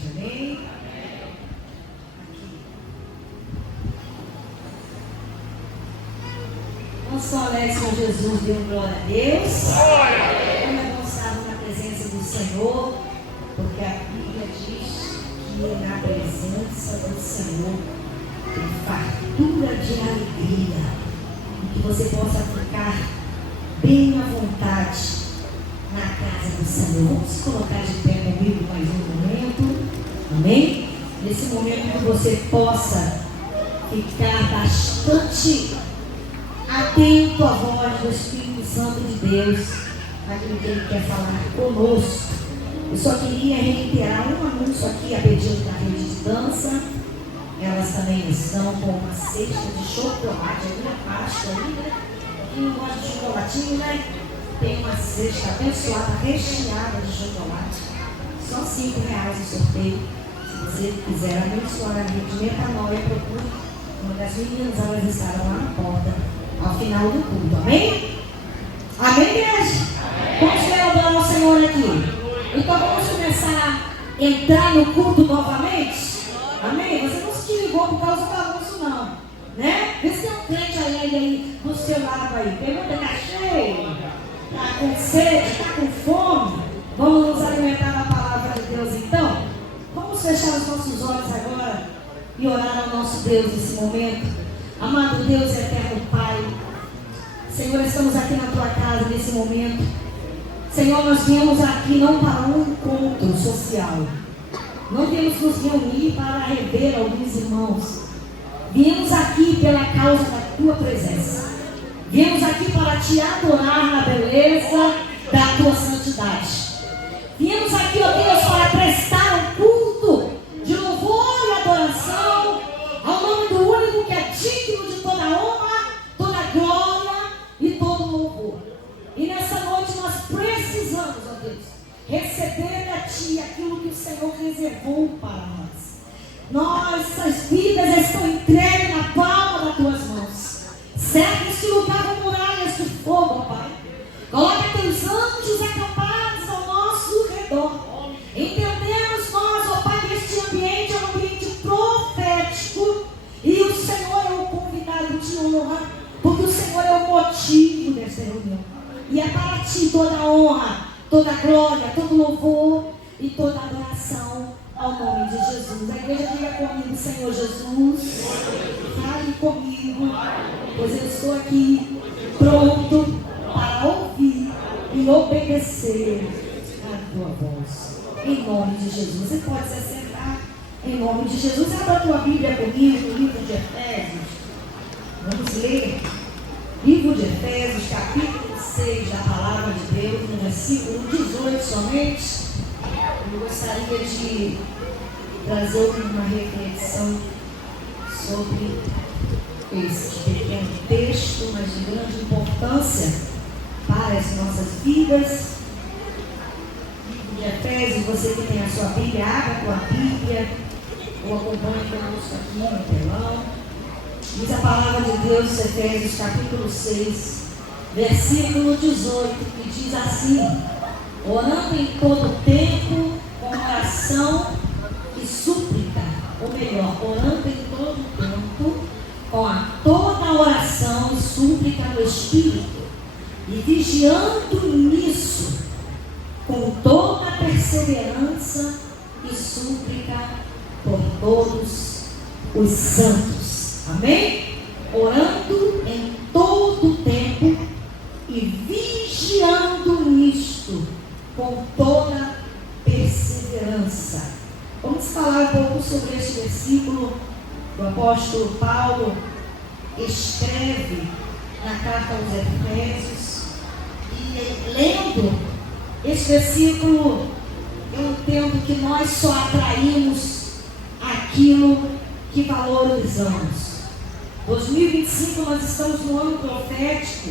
igreja, amém? Nós só alegres com Jesus, deu glória a Deus. Como é gonçado na presença do Senhor, porque a Bíblia diz que na presença do Senhor tem fartura de alegria, e que você possa ficar bem à vontade na casa do Senhor. Vamos se colocar de pé comigo mais um momento, amém? Nesse momento que você possa ficar bastante atento à voz do Espírito Santo de Deus, aquilo que Ele quer falar conosco. Eu só queria reiterar um anúncio aqui a pedido da rede de dança. Elas também estão com uma cesta de chocolate, alguma Páscoa ali, né? Quem não gosta de chocolatinho, né? Tem uma cesta abençoada, recheada de chocolate. Só R$ 5 o sorteio. Se você quiser abençoar a rede Metanoia, procure uma das meninas, elas estarão lá na porta ao final do culto, amém? Amém, igreja? Vamos celebrar o Senhor aqui. Então vamos começar a entrar no culto novamente? Amém? Você não se ligou por causa do anúncio, não, né? Vê se tem um crente alegre aí do seu lado aí. Pergunta, está cheio? Está com sede? Está com fome? Vamos nos alimentar da palavra de Deus então? Vamos fechar os nossos olhos agora e orar ao nosso Deus nesse momento. Amado Deus e eterno Pai, Senhor, estamos aqui na Tua casa nesse momento. Senhor, nós viemos aqui não para um encontro social. Não viemos nos reunir para rever alguns irmãos. Viemos aqui pela causa da Tua presença. Viemos aqui para Te adorar na beleza da Tua santidade. Viemos aqui, ó Deus, para prestar um culto de louvor e adoração ao nome do único que é digno de toda honra, toda glória e todo louvor. E nessa noite nós precisamos, ó Deus, receber da Ti aquilo que o Senhor reservou para nós. Nossas vidas estão entregues na palma das Tuas mãos. Cerca este lugar com muralhas de fogo, ó Pai. Coloca Teus anjos acampados ao nosso redor. Entendemos nós, ó Pai, que este ambiente é um ambiente profético. E o Senhor é o convidado de honra, porque o Senhor é o motivo dessa reunião. E é para Ti toda a honra, toda a glória, todo louvor e toda a adoração ao nome de Jesus. A igreja diga comigo, Senhor Jesus, fale comigo, pois eu estou aqui pronto para ouvir e obedecer a Tua voz. Em nome de Jesus. Você pode se assentar em nome de Jesus. Abra a tua Bíblia comigo no livro de Efésios. Vamos ler. Livro de Efésios, capítulo 6 da palavra de Deus, no versículo 18 somente. Eu gostaria de trazer uma reflexão sobre esse pequeno texto, mas de grande importância para as nossas vidas. Livro de Efésios, você que tem a sua Bíblia, abra a tua Bíblia ou acompanhe conosco aqui no telão. Diz a palavra de Deus, Efésios capítulo 6, versículo 18, que diz assim: orando em todo tempo, com oração e súplica, ou melhor, orando em todo tempo, com toda oração e súplica no Espírito, e vigiando nisso, com toda perseverança e súplica por todos os santos. Amém? Orando em todo tempo e vigiando nisto com toda perseverança. Vamos falar um pouco sobre este versículo que o apóstolo Paulo escreve na carta aos Efésios. E lendo este versículo, eu entendo que nós só atraímos aquilo que valorizamos. 2025 nós estamos no ano profético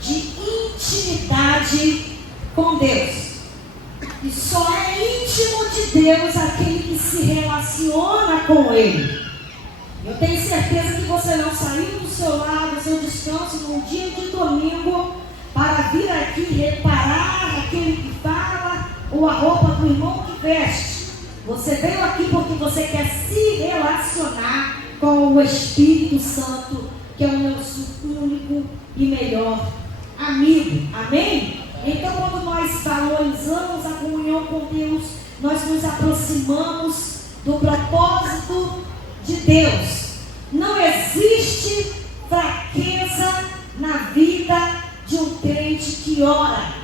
de intimidade com Deus. E só é íntimo de Deus aquele que se relaciona com Ele. Eu tenho certeza que você não saiu do seu lado, do seu descanso, num dia de domingo, para vir aqui reparar aquele que fala ou a roupa do irmão que veste. Você veio aqui porque você quer se relacionar com o Espírito Santo, que é o nosso único e melhor amigo. Amém? Então, quando nós valorizamos a comunhão com Deus, nós nos aproximamos do propósito de Deus. Não existe fraqueza na vida de um crente que ora.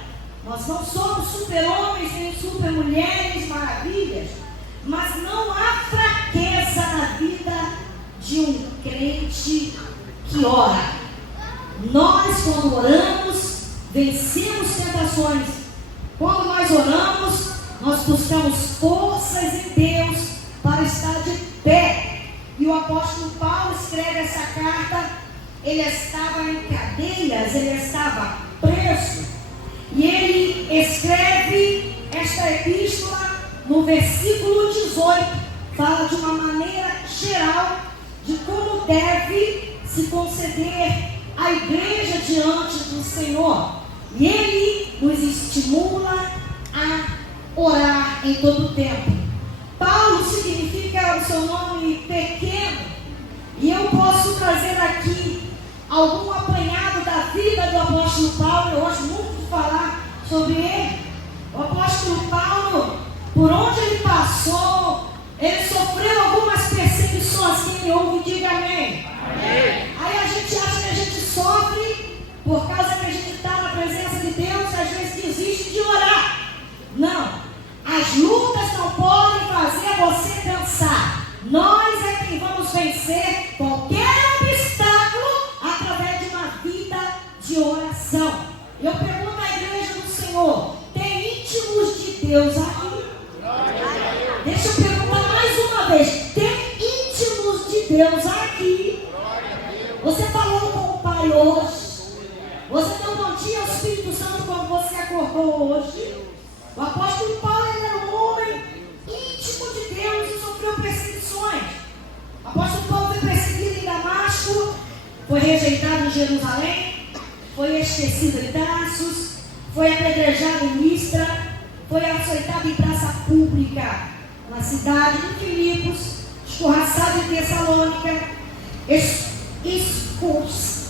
Nós não somos super-homens nem super-mulheres maravilhas, mas não há fraqueza na vida de um crente que ora. Nós, quando oramos, vencemos tentações. Quando nós oramos, nós buscamos forças em Deus para estar de pé. E o apóstolo Paulo escreve essa carta. Ele estava em cadeias, ele estava preso. E ele escreve esta epístola no versículo 18. Fala de uma maneira geral de como deve se conceder a igreja diante do Senhor. E ele nos estimula a orar em todo o tempo. Paulo significa o seu nome pequeno. E eu posso trazer aqui algum apanhado da vida do apóstolo Paulo. Eu gosto muito de falar sobre ele. O apóstolo Paulo, por onde ele passou, ele sofreu algumas perseguições. Quem me ouve, diga amém. Amém. Aí a gente acha que a gente sofre por causa que a gente está na presença de Deus, às vezes desiste de orar. Não, as lutas não podem fazer você pensar. Nós é quem vamos vencer qualquer obstáculo através de uma vida de oração. Eu pergunto à igreja do Senhor: tem íntimos de Deus aqui? Deixa eu perguntar mais uma vez: tem íntimos de Deus aqui? Você falou com o Pai hoje? Você deu bom dia ao Espírito Santo quando você acordou hoje? O apóstolo Paulo era um homem íntimo de Deus e sofreu perseguições. O apóstolo Paulo foi perseguido em Damasco, foi rejeitado em Jerusalém, foi esquecido em Tarsus, foi apedrejado em Listra, foi açoitado em praça pública na cidade de Filipos, escorraçado em Tessalônica,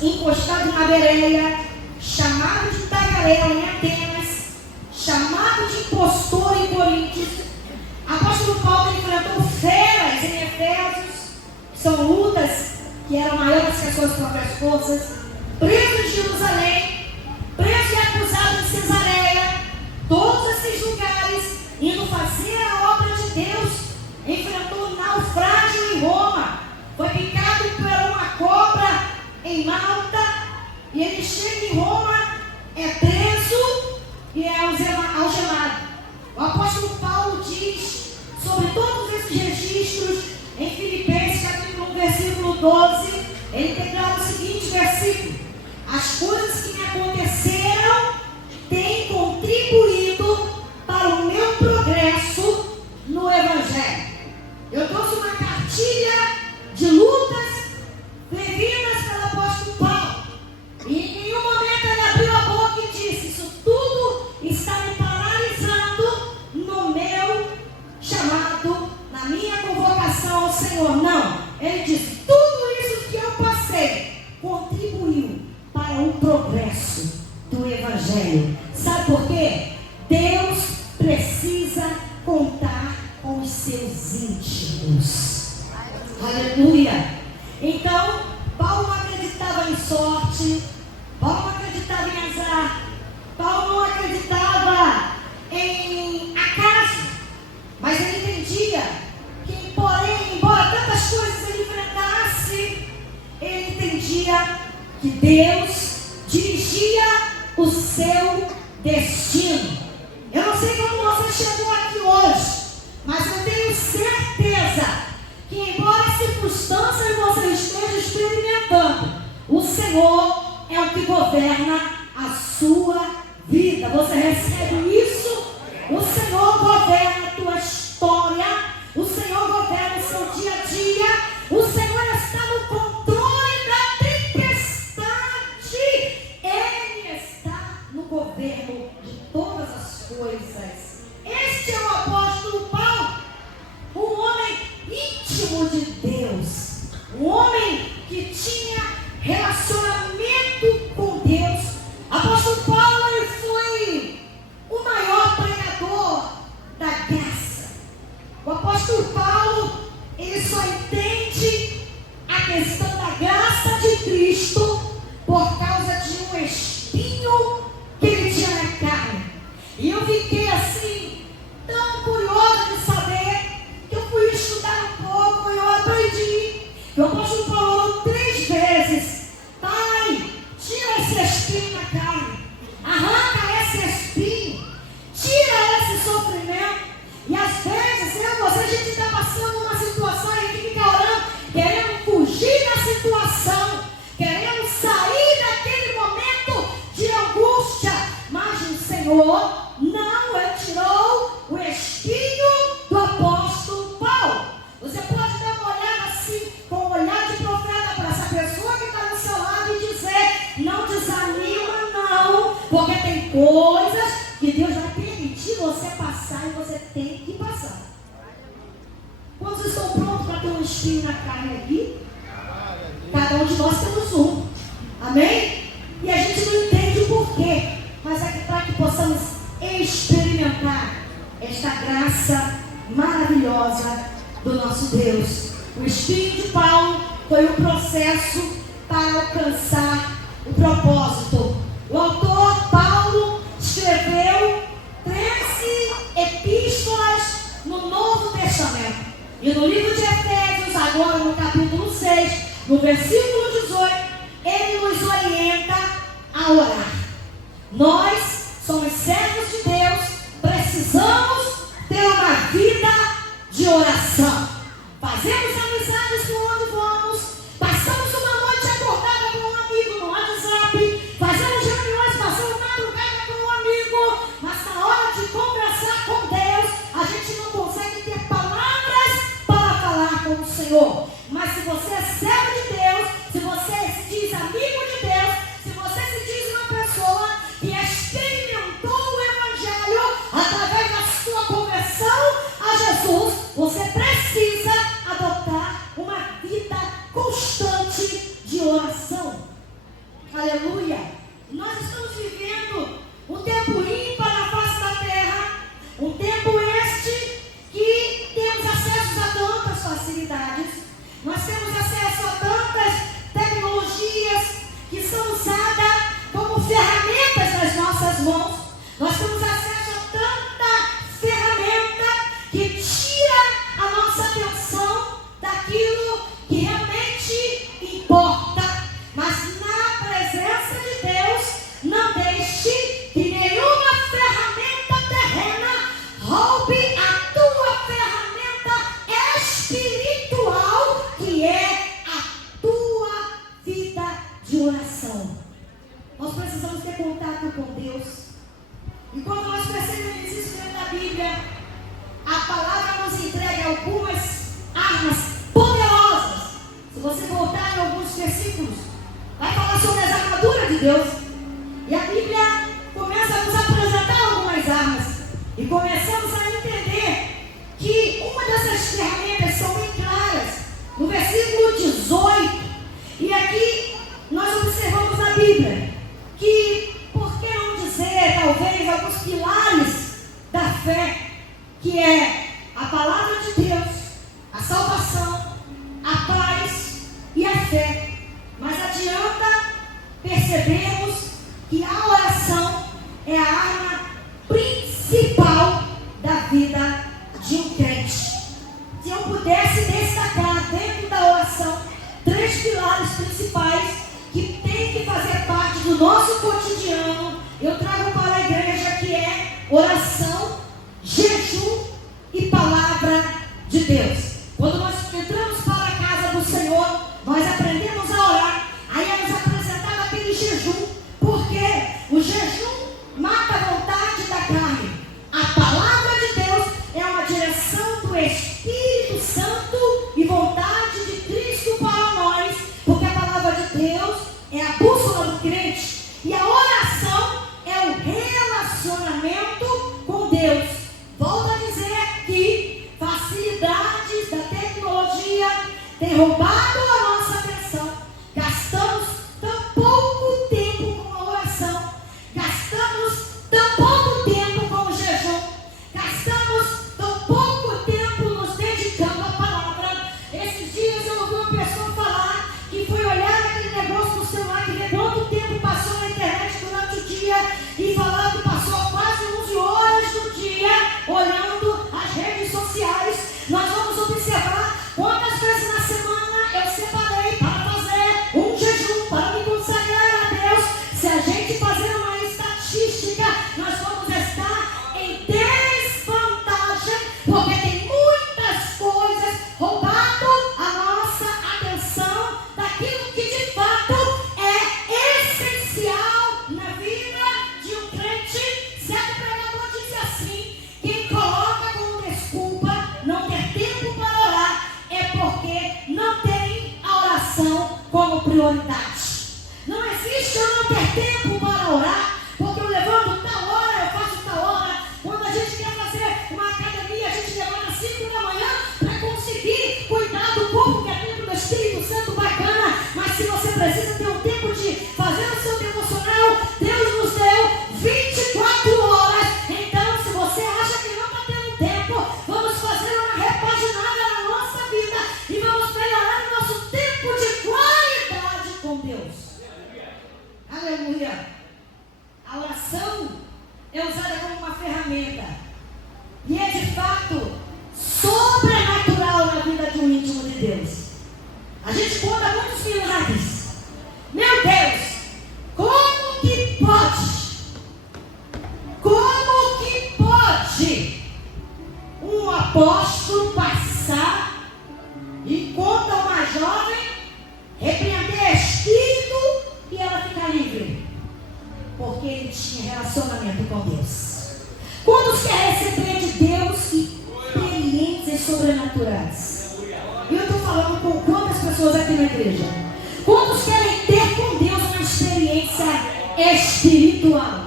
encostado na Bereia, chamado de tagarela em Atenas, chamado de impostor em Coríntios. Apóstolo Paulo enfrentou feras em Efésios, que são lutas que eram maiores que as suas próprias forças, preso em Jerusalém, preso e acusado em Cesareia, todos esses lugares, indo fazer a obra de Deus. Enfrentou naufrágio em Roma, foi picado por uma cobra em Malta, e ele chega em Roma, é preso e é algemado. O apóstolo Paulo diz sobre todos esses registros em Filipenses capítulo 1, versículo 12. Ele declara o seguinte versículo: as coisas que me aconteceram têm contribuído para o meu progresso no Evangelho. Eu trouxe uma cartilha de lutas vividas pelo apóstolo Paulo. E em nenhum momento ele abriu a boca e disse: isso tudo está me paralisando no meu chamado, na minha convocação ao Senhor. Não, ele disse: tudo isso que eu passei contribuiu para o progresso do Evangelho. Sabe por quê? Deus precisa contar com os seus íntimos. Aleluia. Então, Paulo não acreditava em sorte, Paulo não acreditava em azar, Paulo não acreditava em acaso, mas ele entendia que, porém, embora tantas coisas ele enfrentasse, ele entendia que Deus dirigia o seu destino. Eu não sei como você chegou aqui hoje, mas eu tenho certeza que, embora as circunstâncias você esteja experimentando, o Senhor é o que governa a sua vida. Você recebe isso? O Senhor governa a tua história, o Senhor governa o seu dia a dia, o Senhor está no controle da tempestade, Ele está no governo de todas as coisas. Este é o apóstolo Paulo. espinho na carne aqui? Cada um de nós temos um. Amém? E a gente não entende o porquê. Mas é para que possamos experimentar esta graça maravilhosa do nosso Deus. O espinho de Paulo foi um processo para alcançar o propósito. O autor Paulo escreveu 13 epístolas no Novo Testamento. E no livro de Efésios, agora no capítulo 6, no versículo 18, ele nos orienta a orar. Nós somos servos de Deus, precisamos ter uma vida de oração. Fazemos amizades por onde vamos, passamos uma noite acordada com um amigo no WhatsApp, fazemos reuniões, passamos madrugada com um amigo, mas na hora de conversar com Deus, a gente não consegue ter palavras para falar com o Senhor. Mas se você é servo de Deus, se você se diz amigo de Deus, se você se diz uma pessoa que experimentou o Evangelho através da sua conversão a Jesus, você precisa adotar uma vida constante de oração. Aleluia! Nós estamos vivendo um tempo ímpar na face da terra, um tempo este que temos acesso a tantas facilidades. Nós temos acesso a tantas tecnologias que são usadas como ferramentas nas nossas mãos. Nós temos acesso a tanta ferramenta que tira a nossa atenção daquilo que realmente importa. Mas na presença de Deus, não deixe que nenhuma ferramenta terrena roube a tua ferramenta espiritual, que é a tua vida de oração. Nós precisamos ter contato com Deus. E quando nós percebemos isso dentro da Bíblia, a palavra nos entrega algumas armas poderosas. Se você voltar em alguns versículos, vai falar sobre as armaduras de Deus. E a Bíblia começa a nos apresentar algumas armas. E começamos a entender que uma dessas ferramentas são bem claras. No versículo 18, e aqui nós observamos na Bíblia que, por que não dizer, talvez, alguns pilares da fé, que é a palavra de Deus, a salvação, a paz e a fé. Mas adianta percebermos que a oração é a arma principal da vida de um crente. Se eu pudesse destacar dentro da oração 3 pilares principais que tem que fazer parte do nosso cotidiano, eu trago para a igreja, que é oração, jejum e palavra de Deus. Quando nós entramos para a casa do Senhor, nós aprendemos a orar. Aí é nos apresentado aquele jejum, porque o jejum mata a vontade da carne. A palavra de Deus é uma direção do Espírito Santo e vontade de Cristo para nós, porque a palavra de Deus é a bússola do crente. E a oração é o relacionamento com Deus. Volto a dizer que facilidades da tecnologia têm roubado a nossa atenção. Gastamos tão pouco tempo com a oração, gastamos tão pouco tempo com o jejum, gastamos tão pouco tempo nos dedicando à palavra. Esses dias eu ouvi uma pessoa falar que foi olhar aquele negócio no celular, que vê quanto tempo passou na internet durante o dia, e falar que passou quase 11 horas do dia olhando as redes sociais. Nós vamos observar quantas vezes na semana eu separei para fazer um jejum, para me consagrar a Deus. Se a gente fazer uma estatística, nós vamos estar em desvantagem, porque tem muitas coisas roubando a nossa atenção daquilo que de fato é essencial na vida de um crente. Certo pregador disse assim: quem coloca como desculpa não ter tempo para orar é porque não tem a oração como prioridade. Não existe eu não ter tempo para orar, porque eu levanto tal hora, eu faço tal hora. Quando a gente quer fazer uma academia, a gente levanta às 5 da manhã para conseguir cuidar do corpo gente conta muitos milagres. Meu Deus, como que pode? Como que pode um apóstolo passar e conta uma jovem repreender espírito e ela ficar livre? Porque ele tinha relacionamento com Deus. Quando se receber de Deus experiências sobrenaturais? E eu estou falando com quantas pessoas aqui na igreja? Quantos querem ter com Deus uma experiência espiritual?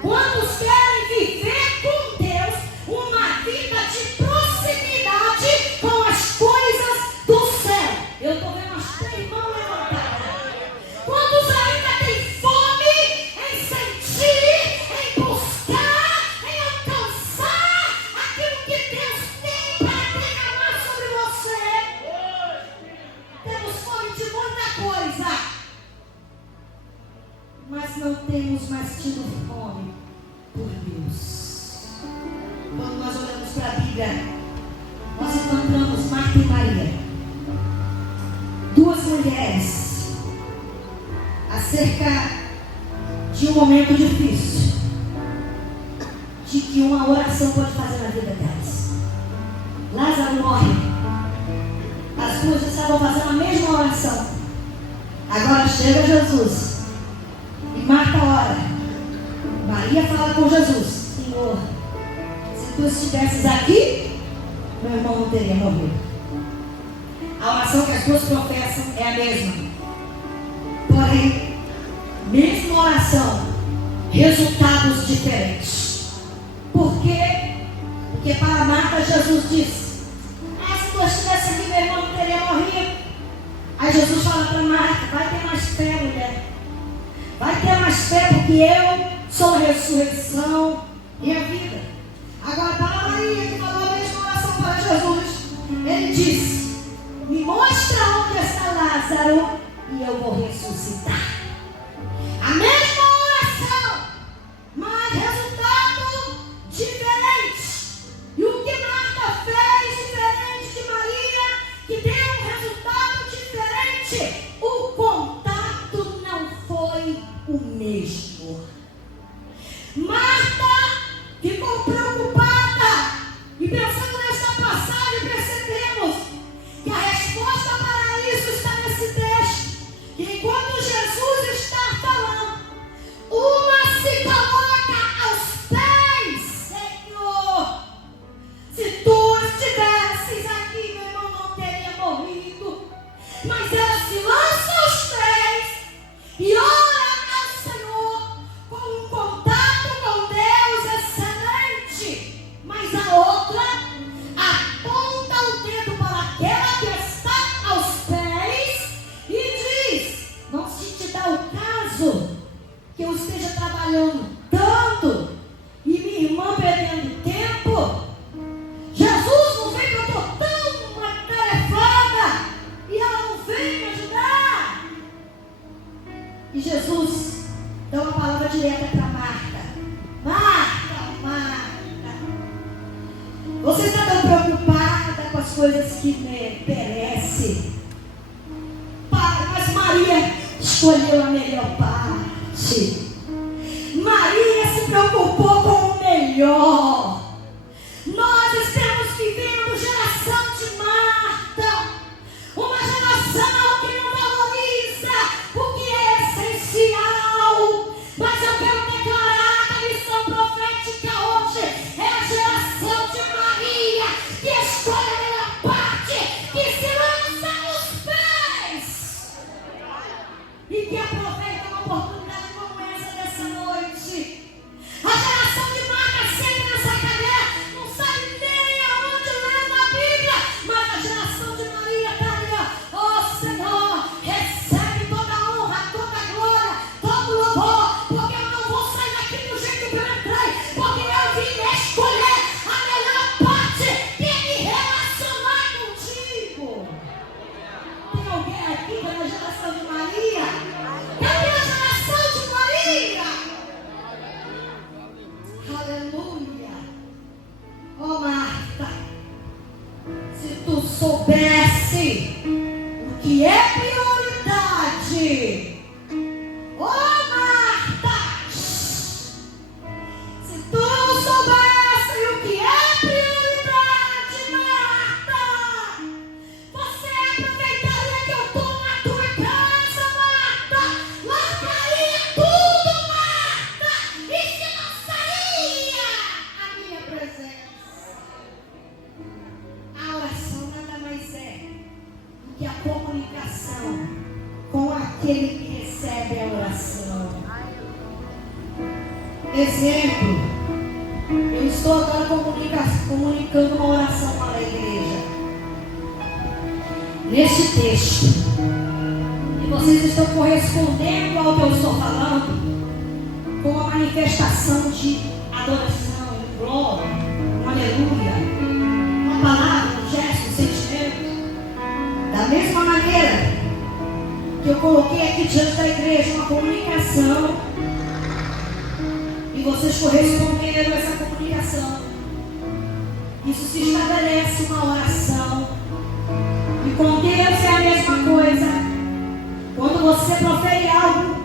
Quantos querem viver com Deus uma vida de proximidade com as coisas do céu? Eu estou vendo as 3 mãos levantadas. Quantos ainda têm fome em sentir, em buscar, em alcançar aquilo que Deus tem para derramar sobre você? Temos fome de muita coisa, mas não temos mais tido fome por Deus. Quando nós olhamos para a Bíblia, nós encontramos Marta e Maria, 2 mulheres, acerca de um momento difícil, de que uma oração pode fazer na vida delas. Lázaro morre, as 2 estavam fazendo a mesma oração. Agora chega Jesus e Marta ora. Maria fala com Jesus: Senhor, se tu estivesses aqui, meu irmão não teria morrido. A oração que as 2 professam é a mesma. Porém, mesma oração, resultados diferentes. Por quê? Porque para Marta Jesus disse: se tu estivesse aqui, meu irmão não teria morrido. Aí Jesus fala para Marta: vai ter mais fé, mulher. Vai ter mais fé, porque eu sou a ressurreição e a vida. Agora para Maria, que falou a mesma oração para Jesus, ele disse: me mostra onde está Lázaro e eu vou ressuscitar. A mesma oração, mas resultado diferente. E o que Marta fez diferente de Maria, que deu um resultado diferente, o contato não foi o mesmo. Marta ficou preocupada e pensando nessa passagem percebemos que a resposta para isso está nesse texto. Que enquanto Jesus está falando, uma se coloca aos pés: Senhor, se tu estivesses aqui, meu irmão não teria morrido. Mas ela se lança aos pés e ora ao Senhor com um contato com Deus excelente. Mas a outra aponta o dedo para aquela que está aos pés e diz: não se te dá o caso que eu esteja trabalhando tanto e minha irmã perdendo tempo? Jesus não vem, que eu estou tão atarefada e ela não vem me ajudar. E Jesus dá uma palavra direta para Marta: Marta, Marta, você está tão preocupada com as coisas que perecem, mas Maria escolheu a melhor parte. Maria se preocupou com o melhor. Nós estamos vivendo geração de Marta, uma geração que não valoriza o que é essencial. Mas eu quero declarar a missão profética hoje: é a geração de Maria, que escolhe a melhor parte, que se lança nos pés e que aproveita uma oportunidade como essa dessa noite. A geração de Marta sempre nessa cadeira, não sabe nem aonde lendo a Bíblia, mas a geração de Maria está ali, ó: Senhor, recebe toda a honra, toda a glória, todo o louvor, porque eu não vou sair daqui do jeito que eu entrei, porque eu vim escolher a melhor parte, que é me relacionar contigo. Tem alguém aqui da geração de Maria? Cadê a geração de Maria? Aleluia. Oh Marta, se tu soubesse o que é prioridade. Ô Marta, se tu soubesse o que é prioridade, Marta, você aproveitaria que eu estou na tua casa, Marta, largaria tudo, Marta, e se não sairia a minha presença. A oração nada mais é do que a comunicação com aquele que recebe a oração. Exemplo, eu estou agora comunicando uma oração para a igreja. Neste texto, e vocês estão correspondendo ao que eu estou falando, com uma manifestação de adoração, glória, aleluia, uma palavra, um gesto, um sentimento. Da mesma maneira que eu coloquei aqui diante da igreja uma comunicação, e vocês corresponderam a essa comunicação, isso se estabelece uma oração. E com Deus é a mesma coisa. Quando você profere algo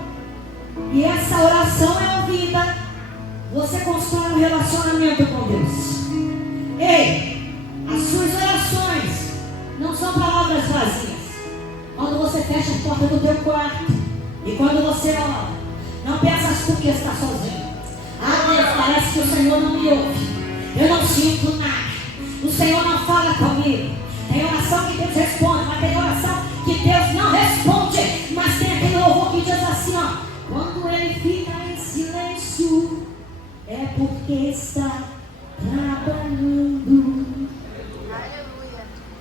e essa oração é ouvida, você constrói um relacionamento com Deus. Ei, as suas orações não são palavras vazias. Quando você fecha a porta do teu quarto e quando você ora, não pensas porque está sozinho. Ah, Deus, parece que o Senhor não me ouve. Eu não sinto nada. O Senhor não fala comigo. Tem oração que Deus responde, mas tem oração que Deus não responde. Mas tem aquele louvor que diz assim, ó: quando ele fica em silêncio, é porque está trabalhando.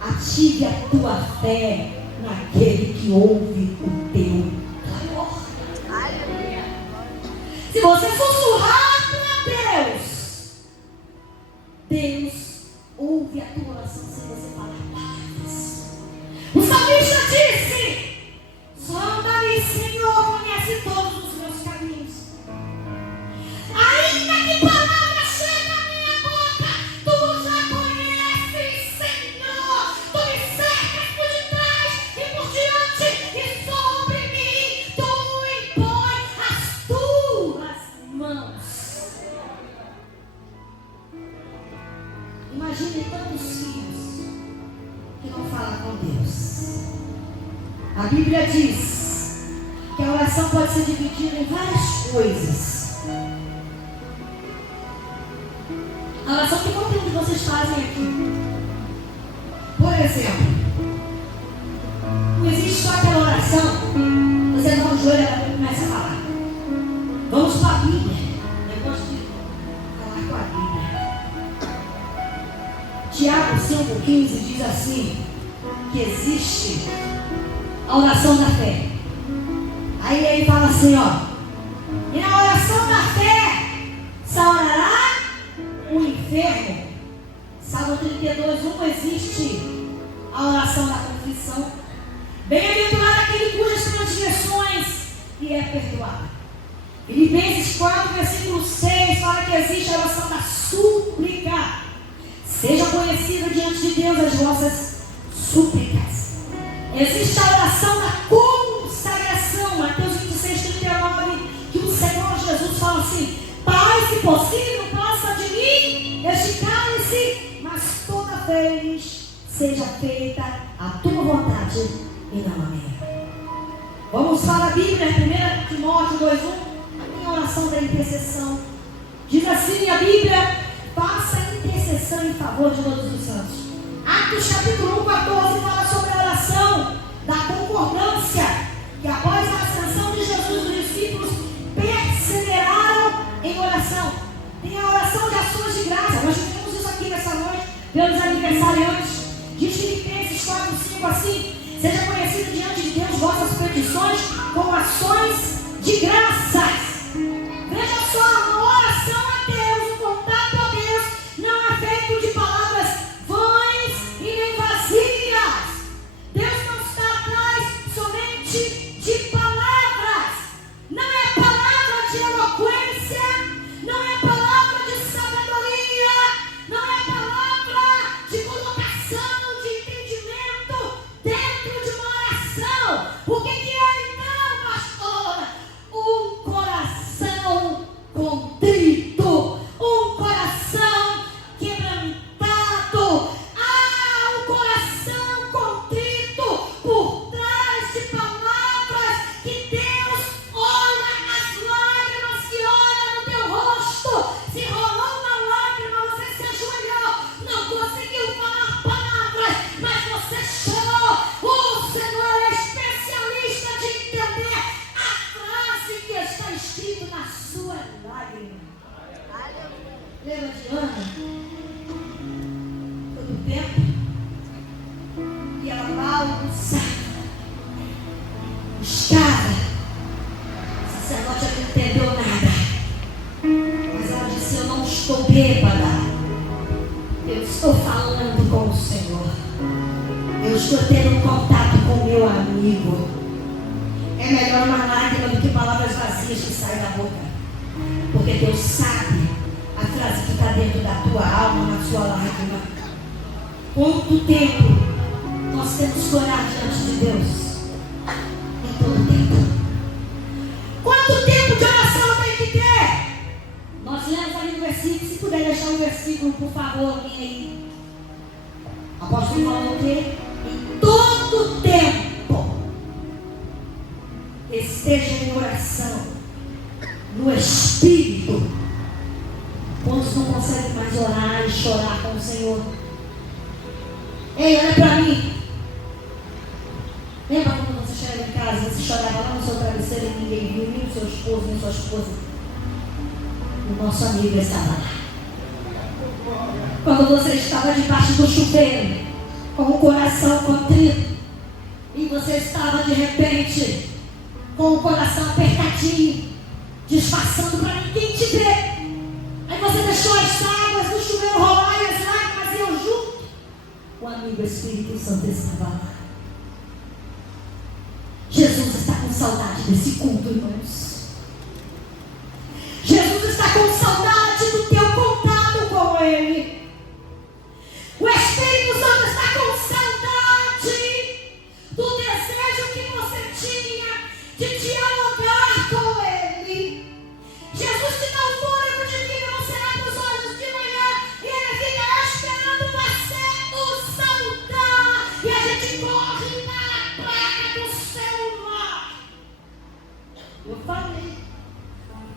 Ative a tua fé naquele que ouve o teu clamor. Se você sussurrar para Deus, Deus ouve a tua oração sem você falar palavras. O salmista disse: sonda-me, Senhor, conhece todos os meus caminhos. Ainda que palavras cheguem à minha boca, tu já conheces, Senhor. Tu me cercas por detrás e por diante, e sobre mim tu impõe as tuas mãos. Imagine tantos filhos que não falam com Deus. A Bíblia diz que a oração pode ser dividida em várias coisas. A oração que qualquer um de vocês fazem aqui. Por exemplo, não existe só aquela oração, você dá um joelho e começa a falar. Vamos para a Bíblia. Eu gosto de falar com a Bíblia. Tiago 5,15 diz assim, que existe a oração da fé. Aí ele fala assim, ó: e na oração da fé se orará o enfermo. Salmo 32:1 existe a oração da confissão. Bem-aventurado aquele cujas transgressões lhe é perdoado. Filipenses 4, versículo 6 fala que existe a oração da súplica. Seja conhecida diante de Deus as vossas súplicas. Existe a oração da consagração. Mateus 26:39, que o Senhor Jesus fala assim: Pai, se possível, passa de mim este cálice, mas toda vez seja feita a tua vontade e não a minha. Vamos para a Bíblia, 1 Timóteo 2:1, a minha oração da intercessão. Diz assim a Bíblia: faça intercessão em favor de todos os santos. Atos capítulo 1:14 fala sobre a oração da concordância, que após a ascensão de Jesus, os discípulos perseveraram em oração. Tem a oração de ações de graça. Nós tivemos isso aqui nessa noite, pelos aniversariantes. Diz Filipenses 4:5 assim: seja conhecido diante de Deus vossas petições com ações de graças. Veja só, uma oração a Deus, um contato a Deus, não é feito de palavras vãs e nem vazias. Deus não está atrás somente de palavras. Não é palavra de eloquência, não é palavra de sabedoria, não é palavra de colocação de entendimento dentro de uma oração. do templo e ela balançava, buscava. O sacerdote não entendeu nada, mas ela disse: eu não estou bêbada, eu estou falando com o Senhor, eu estou tendo um contato com o meu amigo. É melhor uma lágrima do que palavras vazias que saem da boca, porque Deus sabe a frase que está dentro da tua alma, na sua lágrima. Quanto tempo nós temos que orar diante de Deus? Em todo tempo. Quanto tempo de oração tem que ter? Nós lemos ali no versículo, se puder deixar o versículo, por favor, alguém aí. O apóstolo falou o quê? Em todo tempo esteja em oração, no Espírito. Quantos não conseguem mais orar e chorar com o Senhor? Ei, olha para mim. Lembra quando você chegava em casa, você chorava lá no seu travesseiro e ninguém viu, nem o seu esposo, nem sua esposa? O nosso amigo estava lá. Quando você estava debaixo do chuveiro, com o coração contrito, e você estava de repente com o coração apertadinho, disfarçando para ninguém te ver. Aí você deixou as águas do chuveiro rolar e as lágrimas iam junto. O amigo Espírito Santo estava lá. Jesus está com saudade desse culto, irmãos. Jesus está com saudade do teu contato com Ele. O Espírito Santo está com saudade do desejo que você tinha de dialogar com Ele. Jesus te dá o fôlego de vida, você abre os olhos de manhã e Ele fica esperando você o saudar. E a gente corre na praga do celular. Eu falei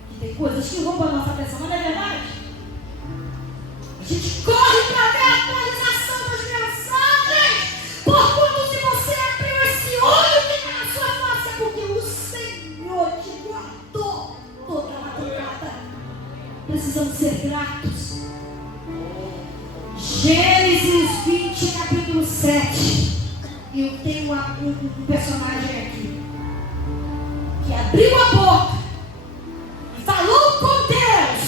que tem coisas que roubam a nossa atenção, não é verdade? A gente corre para ver a atualização das mensagens. Por quando se você abriu esse olho que está na sua face, é porque o Senhor te guardou toda a madrugada. Precisamos ser gratos. Gênesis 20, capítulo 7. E eu tenho um personagem aqui que abriu a boca e falou com Deus,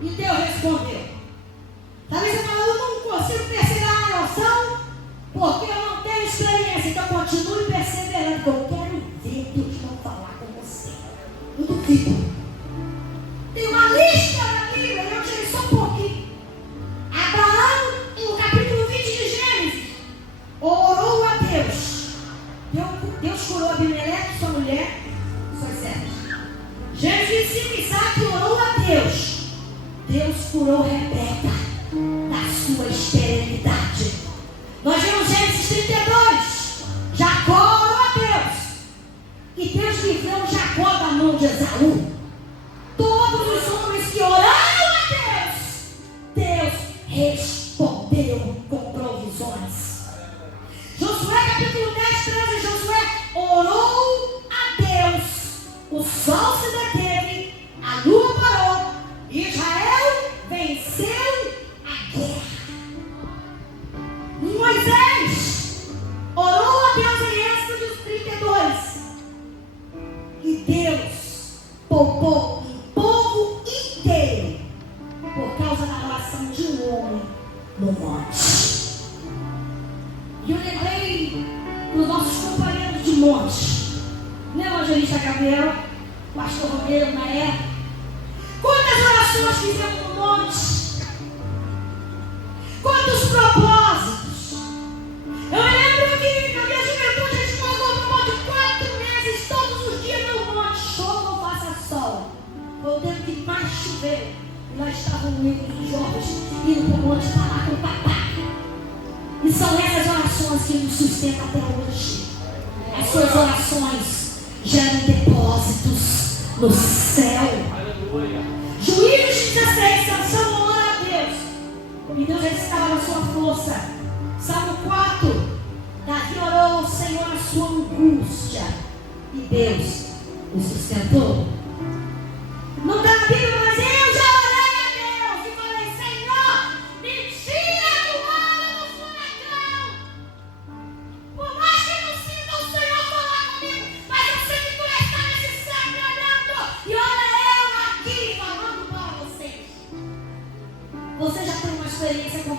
e Deus respondeu. Talvez você falou: eu não consigo perseverar a noção, porque eu não tenho experiência. Então continue perseverando, eu quero ver Deus não falar com você. Eu duvido. Tem uma lista na Bíblia, eu tirei só um pouquinho. Abraão, no capítulo 20 de Gênesis, orou a Deus. Deus curou Abimeleque, sua mulher, suas servas. Gênesis 25, Isaac orou a Deus. Deus curou Rebeca da sua esterilidade. Nós vemos Gênesis 32. Jacó orou a Deus, e Deus livrou Jacó da mão de Esaú. Todos os homens que oraram a Deus, Deus respondeu com provisões. Josué capítulo 10, 13, Josué orou a Deus, o sol se deteve, a lua parou, Israel venceu a guerra. Moisés orou a Deus em Êxodo 32, e Deus poupou um povo inteiro por causa da oração de um homem no monte. E eu lembrei dos nossos companheiros de monte, né, evangelista Gabriel, pastor Romero na época. Quantas orações fizemos no monte? Quantos propósitos? Eu lembro que na minha juventude a gente morou no monte 4 meses, todos os dias no monte, chova ou faça sol. Foi o tempo que mais choveu. E nós estávamos os jovens indo para o monte falar com o papai. E são essas orações que nos sustentam até hoje. As suas orações geram depósitos no céu. Juízes 16, Sansão ora a Deus, e Deus estava na sua força. Salmo 4, Davi orou ao Senhor na sua angústia, e Deus o sustentou. Não está na Bíblia, mas eu já orei a Deus e falei: Senhor, me tira do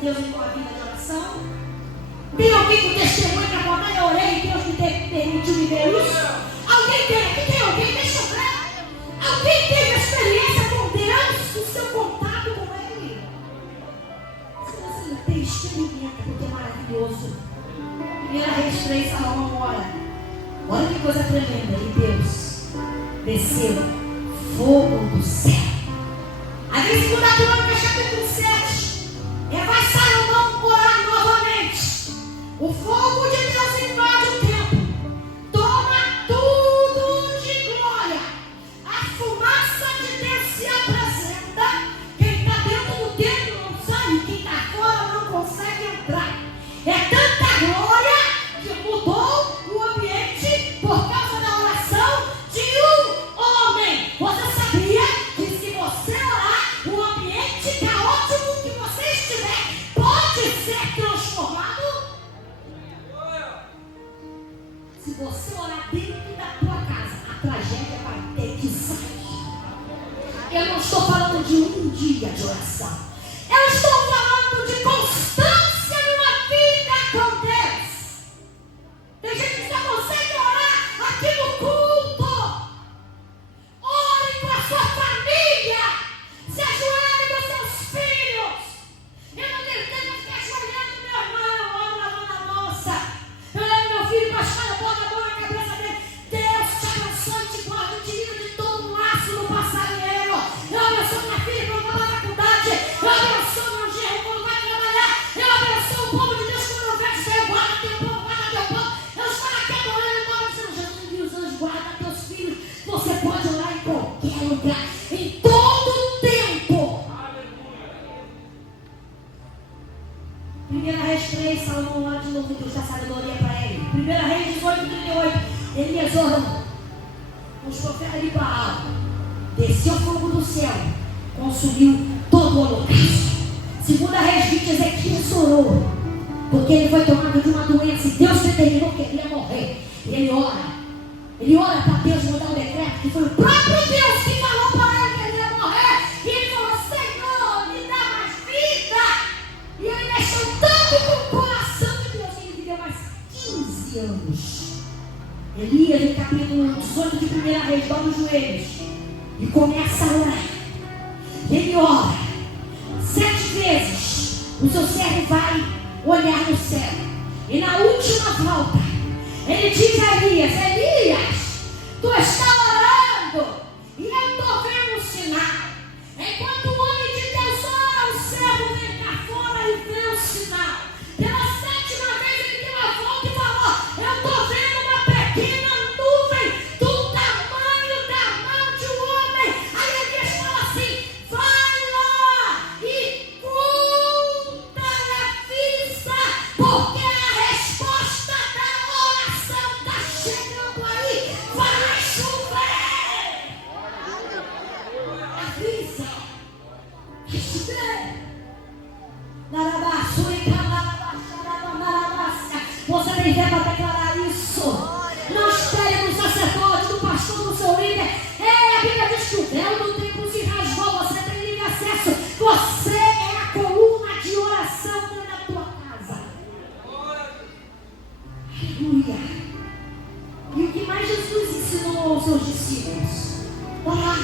Deus em tua vida de oração? Tem alguém com testemunho para contar? Eu orei e Deus me permitiu viver isso? Alguém tem? Aqui tem alguém? Deixa eu ver. Alguém teve experiência com Deus? O seu contato com Ele? Se você não tem, experimenta, porque é maravilhoso. 1 Reis 3, Salomão ora. Olha que coisa tremenda. E Deus desceu fogo do céu. Aí em 2 Crônicas, capítulo 7, vai Salomão orar novamente. O fogo de Deus invade o templo, toma tudo de glória. A fumaça de Deus se apresenta. Quem está dentro do templo não sai, quem está fora não consegue entrar. É tanta glória que mudou o ambiente por causa da oração de um homem. Você sabia que se você orar, o ambiente caótico que você estiver pode ser transformado? Se você orar dentro da tua casa, a tragédia vai ter que sair. Eu não estou falando de um dia de oração. Eu estou falando de constância numa vida com Deus. Tem gente que só consegue orar aqui no culto. Ore com a sua família. Se ajoelhe com seus filhos. Eu não tenho tempo de ficar ajoelhando meu irmão. Eu oro lavando a louça. Eu levo meu filho baixando a boca na cabeça dele. Deus te abençoe, te guarde, te livre de todo um laço no passarinheiro. Eu abençoo minha filha quando vai para a faculdade. Eu abençoo meu genro quando vai trabalhar. Eu abençoo o povo de Deus quando eu vejo você. Guarda teu povo, guarda teu povo. Eu estou aqui adorando em nome de Jesus. Jesus e os anjos, guarda teus filhos. Você pode orar em qualquer lugar, em todo o tempo. 1 Reis 3, Salomão ora de novo e Deus dá sabedoria para ele. 1 Reis 18, 38, Elias orando. Os profetas de Baal, desceu fogo do céu, consumiu todo o holocausto. 2 Reis 20, Ezequias orou, porque ele foi tomado de uma doença e Deus determinou que ele ia morrer. E ele ora para Deus mudar o decreto, que foi o próprio Deus que falou para ele que ele ia morrer. E ele falou: Senhor, me dá mais vida. E ele mexeu tanto com o coração de Deus que ele viveu mais 15 anos. Elias, no capítulo 18 de 1 Reis, dobra os joelhos e começa a orar. Ele ora 7 vezes. O seu servo vai olhar no céu. E na última volta, ele diz a Elias: Elias, tu está orando e eu estou vendo um sinal. Enquanto o homem de Deus ora, o servo vem cá fora e vê o sinal. Pela 7ª vez ele deu a volta e falou: eu estou vendo uma pequena nuvem do tamanho da mão de um homem. Aí Elias fala assim: vai lá e conta a vista, porque a resposta da oração está chegando aí. Vai chover. Avisa. Vai chover. Você tem fé para declarar isso. Não espere do sacerdote, do pastor, do seu líder. A Bíblia diz que o véu do templo se rasgou. Você tem livre acesso. Você é a coluna de oração dentro da tua casa. Aleluia. E o que mais Jesus ensinou aos seus discípulos? Orar.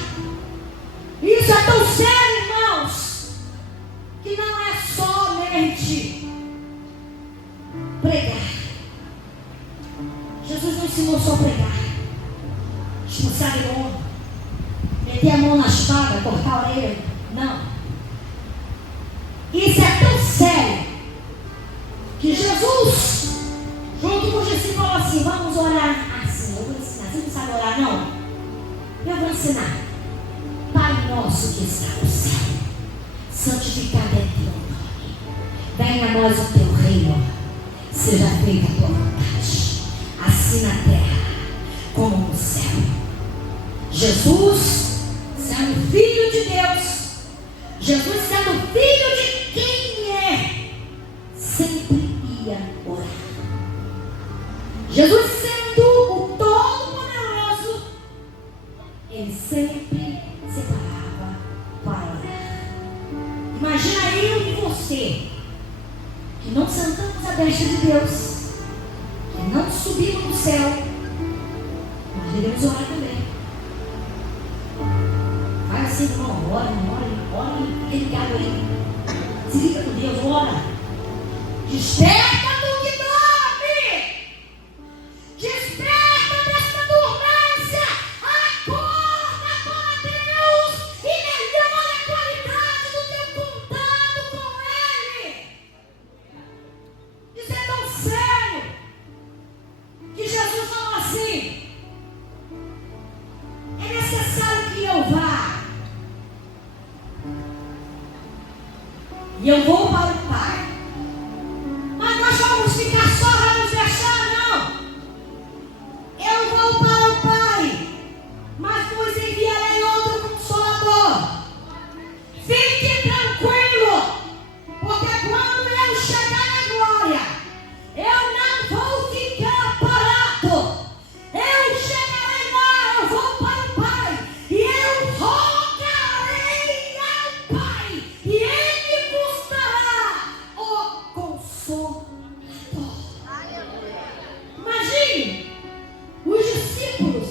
Isso é tão sério, irmãos, que não é somente pregar. Jesus não ensinou só pregar, expulsar demônio, meter a mão na espada, cortar a orelha. Não. Isso é tão sério que Jesus, junto com os discípulos, falou assim: vamos orar assim. Eu vou ensinar. Você não sabe orar, não? Eu vou ensinar. Pai nosso que está no céu, santificado é teu nome. Venha a nós o teu reino. Seja feita a tua vontade, assim na terra como no céu. Jesus, sendo filho de Deus, Jesus sendo filho de quem é, sempre ia orar. Jesus sendo o Todo-Poderoso, ele sempre separava para orar. Imagina eu e você que não sentamos à destra de Deus, que não subimos no céu, mas devemos orar também. Vai assim, irmão, ora, fica ligado aí. Se liga com Deus, ora. Desperta do que dorme. Desperta dessa dormência. Acorda para Deus e melhora a qualidade do teu contato com Ele. Isso é tão sério que Jesus falou assim: é necessário que eu vá, e eu vou para o Pai. Mas nós vamos ficar só, vamos deixar? Não. Eu vou para o Pai, mas vos enviarei outro Consolador. Fique tranquilo, porque quando eu chegar na glória, eu não vou ficar parado. Eu chegarei lá, eu vou para o Pai, e eu rogarei ao Pai, e Ele vos dará o Consolador. Imagine os discípulos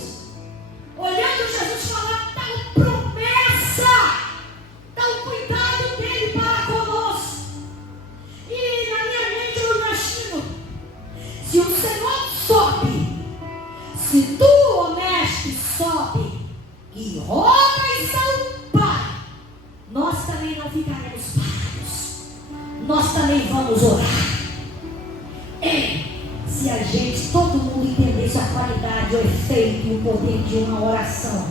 olhando Jesus falar tal promessa, tal cuidado dele para conosco. E na minha mente eu imagino: se o Senhor sobe, se tu, ó mestre, sobe e rogas ao Pai, nós também não ficaremos parados, nós também vamos orar. Se a gente, todo mundo entendesse a qualidade, o efeito e o poder de uma oração,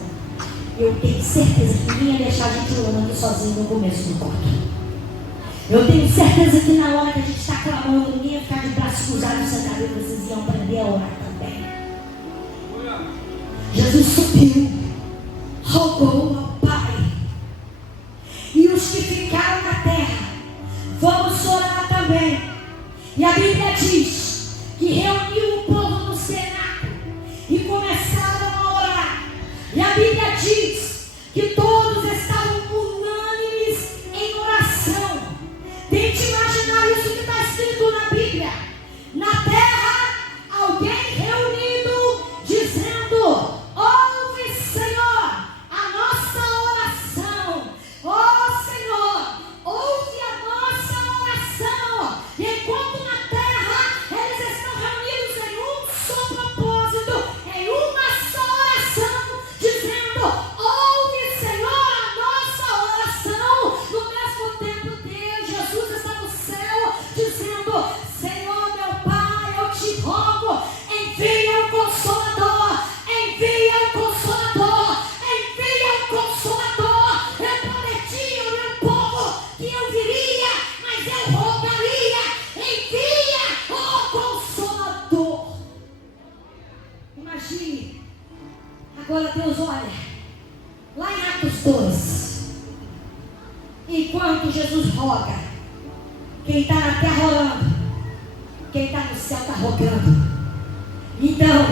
eu tenho certeza que nem ia deixar a gente orando sozinho no começo do culto. Eu tenho certeza que na hora que a gente está clamando, ninguém ia ficar de braços cruzados sentado, e vocês iam aprender a orar também. Jesus subiu, rogou ao Pai, e os que ficaram na terra, vamos orar também. E a Bíblia diz que reuniu o povo no cenáculo e começaram a orar. E a Bíblia diz que todos estavam unânimes em oração. Tente imaginar isso que está escrito na Bíblia. Na terra, alguém reunido dizendo: ouve, Senhor, a nossa oração. Ó Senhor, ouve a nossa oração. E enquanto na terra eles estão reunidos em um só propósito, em uma só oração, dizendo: ouve, Senhor, a nossa oração. No mesmo tempo, Deus, Jesus está no céu, dizendo: Senhor, meu Pai, eu te rogo, envia o Consolador, envia o Consolador, envia o Consolador. Eu prometi ao meu povo que eu viria, mas eu rogaria: envia o Consolador. Imagine, agora Deus olha, lá em Atos 2, enquanto Jesus roga, quem está na terra orando, quem está no céu está rogando. Então,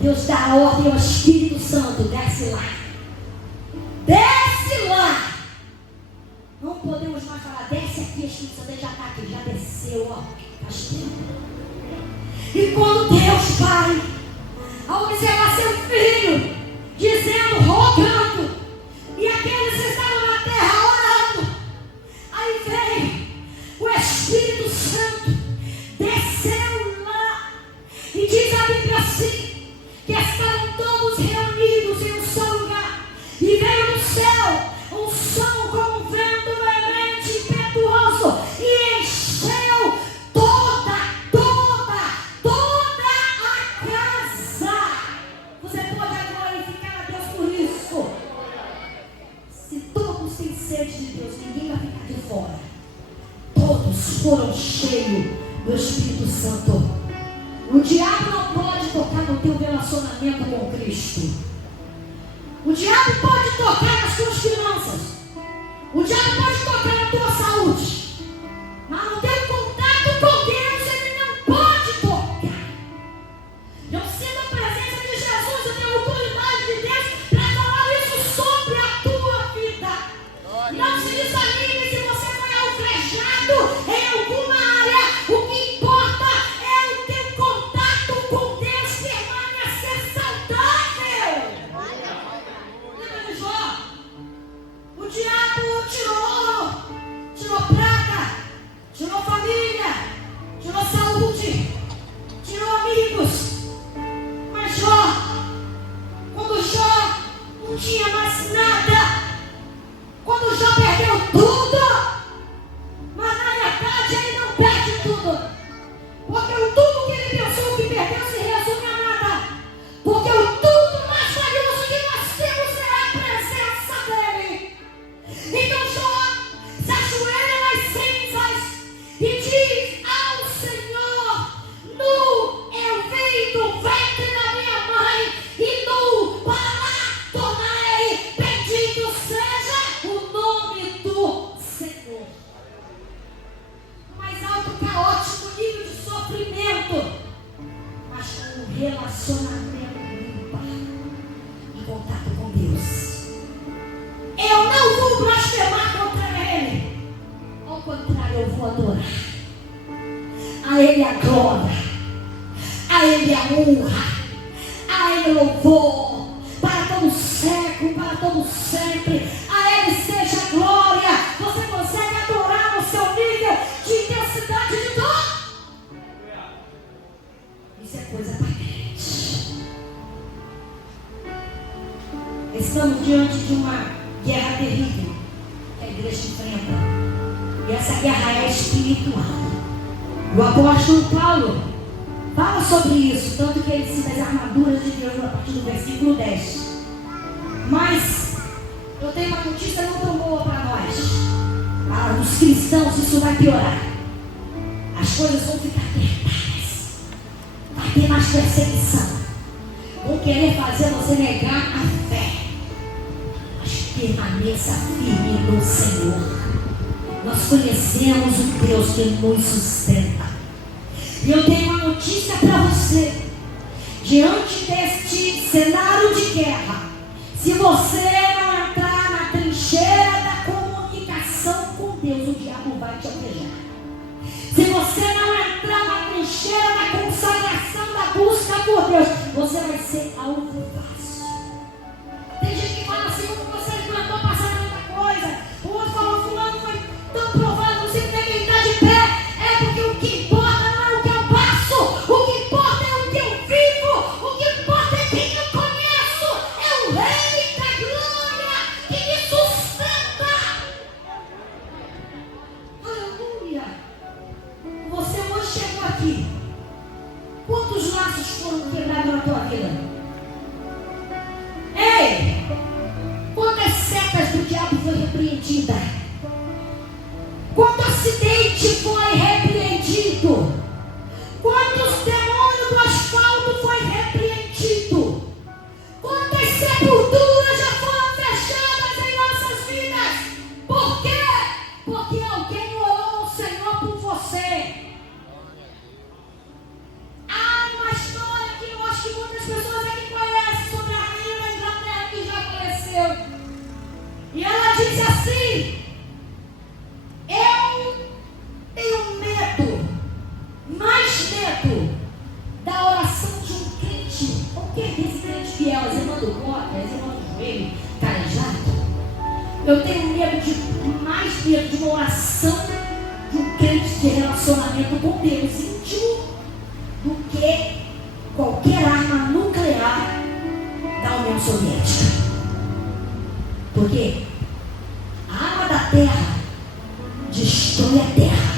Deus dá a ordem ao Espírito Santo: desce lá. Desce lá. Não podemos mais falar: desce aqui, Espírito Santo. Ele já está aqui, já desceu, ó. E quando Deus Pai, ao observar seu filho, dizendo, rogando, e aqueles que estavam na terra orando, aí veio o Espírito Santo, desceu lá, e diz a Bíblia assim, que estavam todos reunidos em um só lugar, e veio do céu um som como um vento veemente e impetuoso, e encheu toda a casa. Você pode agora glorificar a Deus por isso. Se todos têm sede de Deus, ninguém vai ficar de fora. Todos foram cheios do Espírito Santo. O diabo não pode tocar no teu relacionamento com Cristo. O diabo pode tocar nas tuas finanças. O diabo pode tocar na tua saúde. Mas no teu contato com Deus ele não pode tocar. Eu sinto a presença de Jesus, eu tenho a autoridade de Deus para falar isso sobre a tua vida. Não se desanime se você foi alvejado em alguma área. caótico nível de sofrimento, mas com um relacionamento em contato com Deus. Eu não vou blasfemar contra Ele, ao contrário, eu vou adorar. A Ele a glória, a Ele a honra, a Ele o louvor, para todo século, para todo sempre. A Ele seja a glória. Você consegue adorar no seu nível de intensidade de dor? Isso é coisa para crente. Estamos diante de uma guerra terrível que a igreja enfrenta. E essa guerra é espiritual. O apóstolo Paulo fala sobre isso, tanto que ele cita as armaduras de Deus a partir do versículo 10. Mas eu tenho uma notícia não tão boa para nós. Para os cristãos isso vai piorar. As coisas vão ficar apertadas. Vai ter mais perseguição. Vão querer fazer você negar a fé. Mas permaneça firme no Senhor. Nós conhecemos o Deus que nos sustenta. E eu tenho uma notícia para você. Diante deste cenário de guerra, se você não entrar na trincheira da comunicação com Deus, o diabo vai te alvejar. Se você não entrar na trincheira da consagração, da busca por Deus, você vai ser alvo fácil. Tem gente que fala assim: como você aguentou passar muita coisa? O outro falou: fulano foi tão provado, não sei como é que ele está de pé. É porque o que importa não é o que eu passo, o que importa é o que eu vivo, o que importa é quem eu conheço, é o Rei da Glória que me sustenta. Aleluia! Você hoje chegou aqui. Quantos laços foram quebrados na tua vida? Ei! Quantas setas do diabo foi repreendida? Quanto acidente foi repreendido? Quantos demônios do asfalto foi repreendido? Quantas sepulturas já foram fechadas em nossas vidas? Por quê? Porque alguém orou ao Senhor por você. Há uma história que eu acho que muitas pessoas aqui conhecem sobre a rainha da Inglaterra que já faleceu. E ela disse assim: eu tenho medo, mais medo da oração de um crente. O que é desse crente fiel? Exermando glória, exermando o joelho, calejado. Eu tenho mais medo de uma oração de um crente de relacionamento com Deus íntimo do que qualquer arma nuclear da União Soviética. Porque a arma da terra destrói a terra,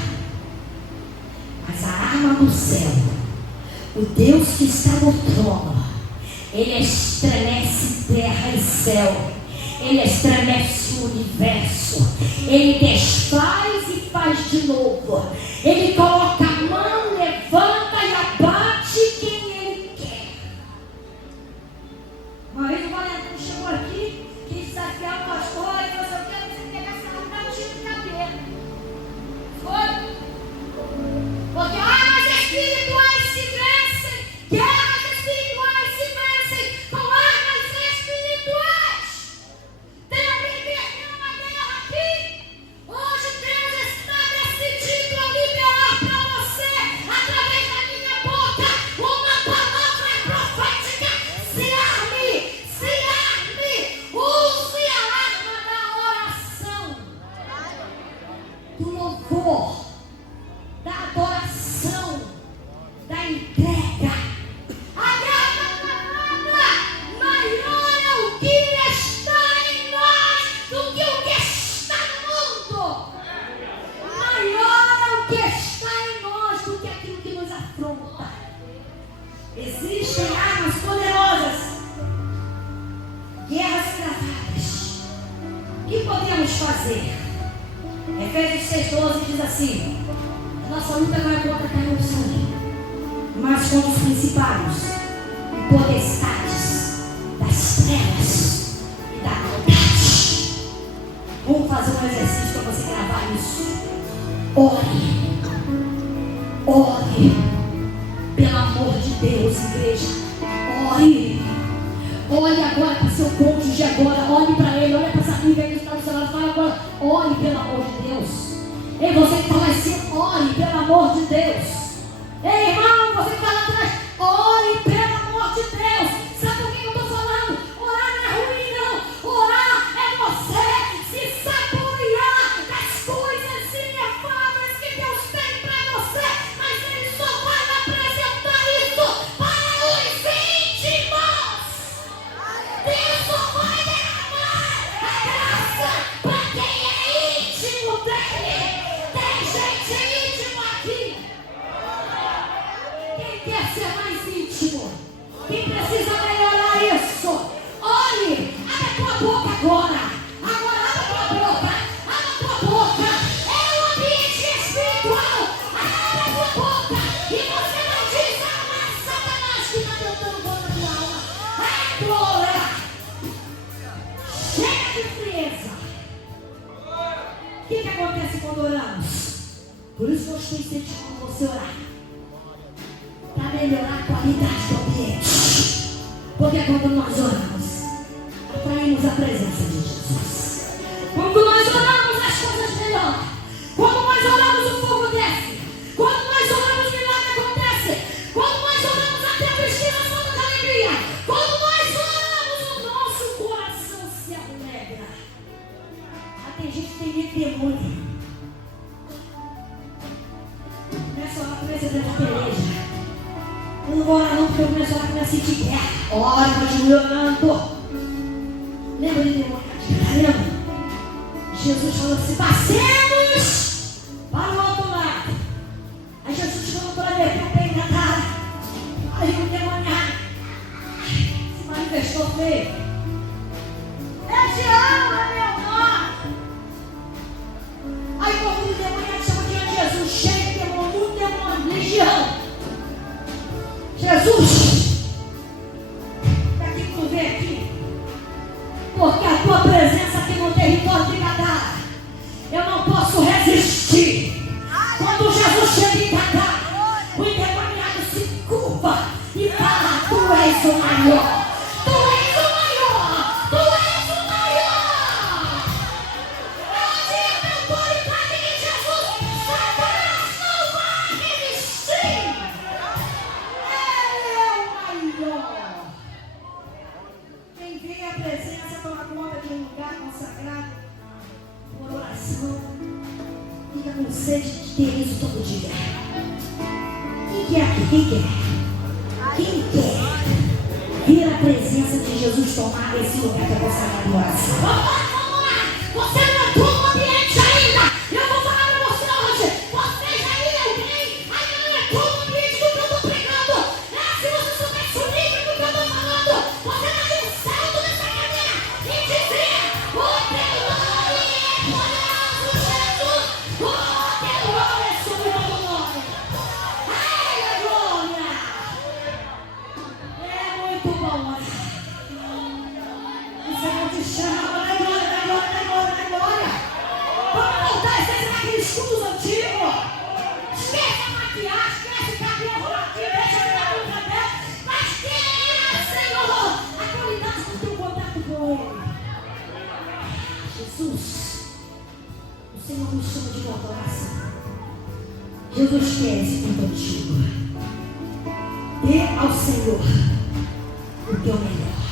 mas a arma do céu, o Deus que está no trono, Ele estremece terra e céu, Ele estremece o universo, Ele desfaz e faz de novo, Ele coloca a mão, levanta e abate quem Ele quer. Uma vez o Valentino chegou aqui, quis desafiar o pastor e falou: eu quero que você pegue essa arma e dar um tiro de cabeça. Foi? Porque armas espirituais se vencem, guerras espirituais se vencem com armas espirituais. Tem alguém perdendo uma guerra aqui? Hoje Deus está decidido a liberar para você, através da minha boca, uma palavra profética. Se arme, use a arma da oração, do louvor, da adoração, da entrega. A guerra não é nada. Maior é o que está em nós do que o que está no mundo. Maior é o que está em nós do que aquilo que nos afronta. Existem armas poderosas, guerras travadas. O que podemos fazer? Efésios 6,12 diz assim: a nossa luta não é contra carne e sangue, mas contra os principados e potestades das trevas e da maldade. Vamos fazer um exercício para você gravar isso. Ore. Ore. Pelo amor de Deus, igreja. Ore. Olhe agora para o seu cônjuge agora. Olhe para ele. Olha para essa amiga que está do seu lado. Fala agora. Ore pelo amor de Deus. Ei, você que fala assim, ore pelo amor de Deus. Ei, irmão, você que está lá atrás, ore pelo amor de Deus. Sabe por que eu estou falando? Orar não é ruim, não. Orar é você se saborear das coisas inefáveis que Deus tem para você. Mas Ele só vai apresentar isso para os íntimos. Deus só vai derramar a graça para quem é íntimo dele. Tem gente íntima aqui. Quem quer ser mais íntimo? Quem precisa melhorar isso? Olhe, abre a tua boca agora. Agora abre a tua boca. Abre a tua boca. É um ambiente espiritual. Abre a tua boca. E você não diz, mas Satanás que está tentando contra a tua alma. É glória. Chega de frieza. O que acontece quando oramos? Por isso que eu estou incentivando você a orar. Para melhorar a qualidade do ambiente. Porque quando nós oramos, atraímos a presença de Jesus. Quando nós oramos, as coisas melhoram. Quando nós oramos, o fogo desce. Quando nós oramos, o milagre acontece. Quando nós oramos, até a vestida solta de alegria. Quando nós oramos, o nosso coração se alegra. Tem gente que tem medo de demônio. Começa a orar, começa a ver uma peleja. Eu não vou orar não, porque eu começo a orar, começo a sentir guerra. Ora, continue orando. Lembra de demônio? Lembra? Jesus falou assim, passemos para o outro lado. Aí Jesus falou para ele, meteu o peito na cara. Aí o demoniado se manifestou feio. Eu te amo, é meu nome. Aí quando o demoniado chama diante de Jesus, cheio de demônio, muito demônio, legião. Jesus, daqui que tu vem aqui, porque a tua presença aqui no território de Gadara, eu não posso resistir. Quando Jesus chega em Gadara, o endemoniado se curva e fala, tu és o maior, tu és o maior, tu és o maior. Onde é a autoridade de Jesus, Satanás não vai resistir. Quem vem à presença toma conta de um lugar consagrado por oração, fica com sede de ter isso todo dia. Quem quer aqui? Quem quer? Quem quer vir à presença de Jesus tomar esse lugar que é consagrado em oração? Vamos lá! Você não entrou no ambiente ainda! Eu vou falar para você hoje! Vocês aí, alguém ainda não entrou no ambiente do que eu estou pregando! Se você soubesse o nível do que eu estou falando, você daria um salto nessa cadeira e dizer: o teu nome é poderoso, Jesus! O teu nome é sobre o meu nome! Ai, glória! É muito bom! O Senhor te chama, da glória, da glória, da glória, da glória! Vamos voltar a esses naqueles escudos antigos! Esquece a maquiagem, esquece o cabelo aqui, deixa eu dar um cabelo, mas quer, Senhor, a qualidade do teu contato com Ele. Jesus, o Senhor nos chama de volta à oração. Jesus quer esse tempo antigo. Dê ao Senhor o teu melhor.